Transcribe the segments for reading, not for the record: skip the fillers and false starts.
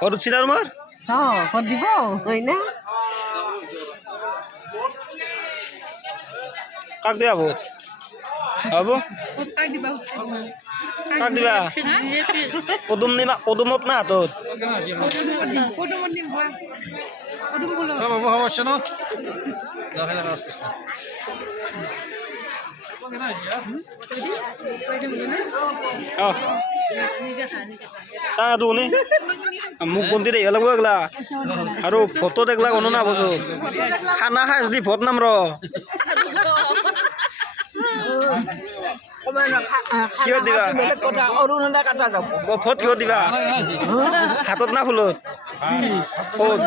vote উঠছি না তোমার ভোট দিব হয় না কাক দিবা ভোট হব কাক দিবা পদুম নিবা পদুমত না হাতত বাবু সমস্যা ন চাহ নি মোক বন্তি দেখিব লাগিব এগলা আৰু ভোটত এগলা গণনা বস্তু খানা খাই যদি ভোট নাম ৰ কিহত দিবা ভোট কিহত দিবা হাতত না ফুলত ক'ত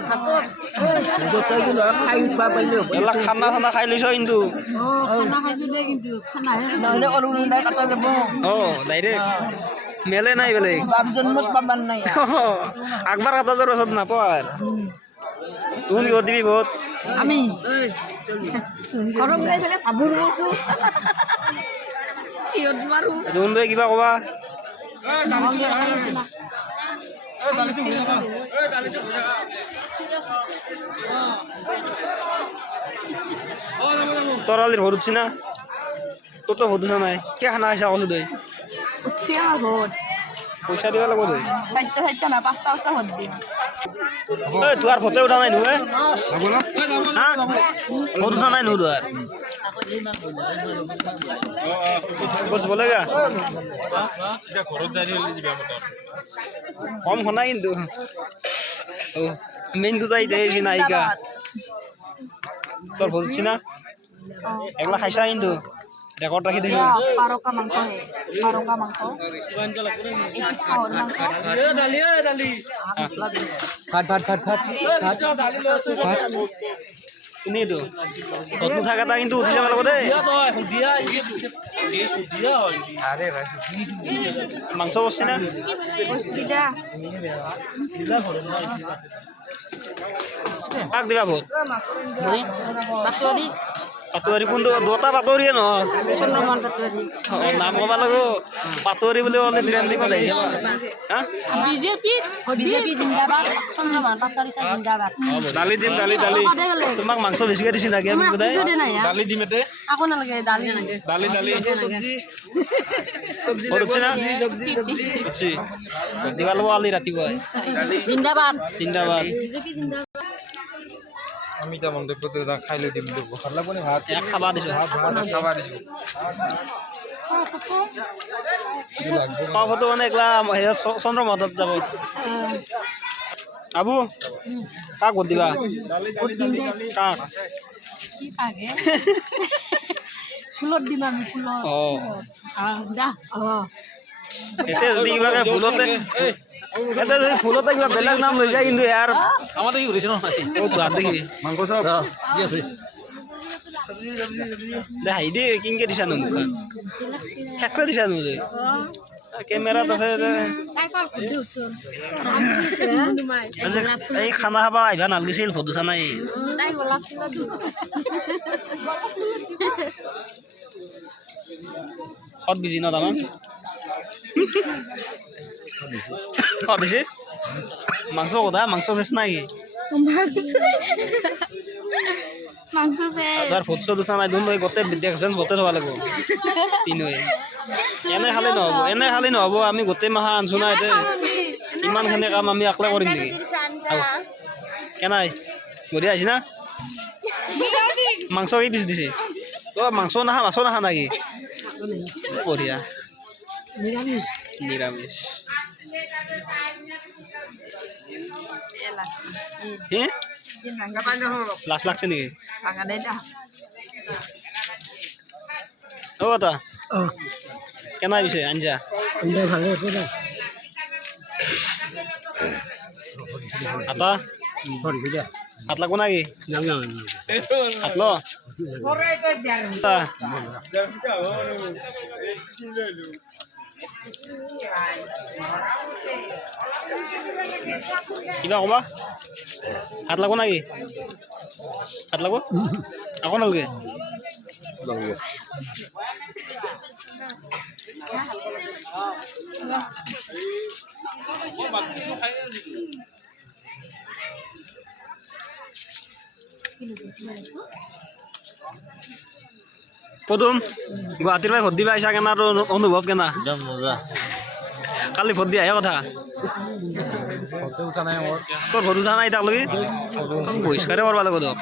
এগলা খানা চানা খাই লৈছ কিন্তু ডাইৰেক্ট মেলে নাই বেলেগ আকবাৰ কাটা যোৱাৰ পাছত নাপাৰ তুমি কিহত দিবি ভোট আমি ঘৰত যাই পেলাই ভাবুৰ বসু কিহত মাৰো যোনটোৱে কিবা ক'বা তৰালিৰ ভোট উঠছি না তোৰ তো ভোট উঠা নাই কিয় খানা খাইছা ক'লো তই উঠছি আমাৰ ভোট পইচা দিব লাগিব তই চাৰিটা না পাঁচটা ভোট দিম তোৰ ভোটে উঠা নাই নহয় ভোট উঠা নাই নহয় তোৰ ভোট বলে গা কম শুনা কিন্তু মেইনটো তাই দেই নায়িকা তোর বলছি না এগুলা খাইছা কিন্তু রেকর্ড রাখি দেখি পারকা মাংস শুনি তো কত থাকাটা কিন্তু উঠি যাব লাগবে দেই মাংস বসছি না কাক দিবা ভোট পাটোৱাৰী কোনটো দুটা পাটোৱাৰীয়ে নহয় নাম ক'ব লাগিব পাটোৱাৰী বুলি ক'লে ট্ৰেইন দিব লাগিব বিজেপি জিন্দাবাদ চন্দ্ৰমান পাটোৱাৰী জিন্দাবাদ দালি দিম দালি তোমাক মাংস বেছিকৈ দিছি নাকি আমি দালি দিম এতে আকৌ নালাগে দালি চব্জি দিবা লাগিব আলি ৰাতিপুৱাই জিন্দাবাদ আমি তাৰ মন্তব্য খাই লৈ দিম ভাল লাগব নে ভাত এক খাবা দিছো খোৱা ফটো মানে এগলা চন্দ্ৰমাধৱ যাব আবু কাক ভোট দিবা কাক ফুলত দিম আমি ফুলত এতিয়া যদি কিবাকে ফুলতে এটা যদি ফুলতে কিবা বেলেগ নাম লৈ যায় কিন্তু ইয়াৰ আমাদের কি করেছ না ও তো দেখি মাংস সব কি আছে দেখাই দে কিনকে দিছা নো মুখ শেষ করে দিছা নো কেমেরাত আছে এই খানা খাবা আহিবা নালগিছিল ভোট দিছা নাই সৎ বিজি ন তামান দিছে মাংস কথা মাংস শেষ নাকি ধর ফুটছ দুসা নাই দুন গোটেই দেখছেন গোটেই থবা লাগিব তিনই এনে খালি নহব আমি গোটেই মাহা আনছো না এতে ইমানখিনি কাম আমি আকলে কৰিম নেকি কেনাই বঢ়িয়া আহিছে না মাংস কি পিছ দিছে তো মাংস নাখা মাছো নাখা নাকি বঢ়িয়া নিৰামিষ লাজ লাগছে নেকি তা কেনা পিছে আঞ্জা আটা হাত লাগব নাকি হাত ল কিবা কবা হাত লাগব নাকি হাত লাগব আকৌ নালগে পদুম গুৱাহাটীৰ পৰা ভোট দিবা আহিছা কেনা আৰু অনুভৱ কেনা একদম মজা কালি ভোট দিয়া আহে কথা ফটো উঠা নাই মোৰ তোৰ ভোট উঠা নাই তাকলৈকে বহিষ্কাৰে কৰিব লাগিব তোক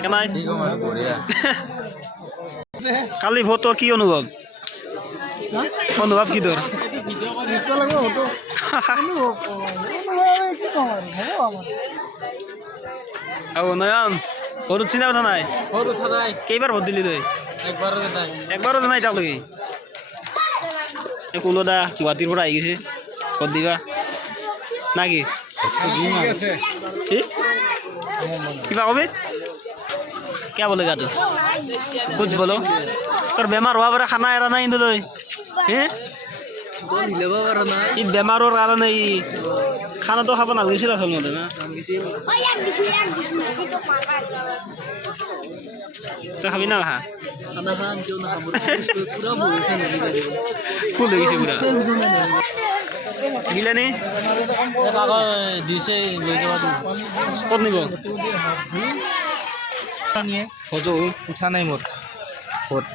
কেনাই কি ক'ম আৰু বঢ়িয়া কালি ভোট তোৰ কি অনুভৱ অনুভৱ কি তোৰ আৰু নয়ন ভোট উঠছি না উঠা নাই ফটো উঠা নাই কেইবাৰ ভোট দিলি তই একবাৰো নাই একবাৰো নাই তাকলৈকে এই কুলদা গুৱাহাটীৰ পৰা আহি গৈছে ভোট দিবা না কি আছে কি কিবা কবি কিয় বোলে গাটো বুজ বলো তোৰ বেমাৰ হোৱা পৰা খানা এৰা নাই কিন্তু তই হে ই বেমাৰৰ কাৰণে ই খানাটো খাব নালাগিছিল আচলতে না তই খাবি না খা ফুল হৈ গৈছে পুৰা দিলেনি দিছে লৈ যাবা ক'ত নিব ফটো উঠা নাই মোৰ ফটো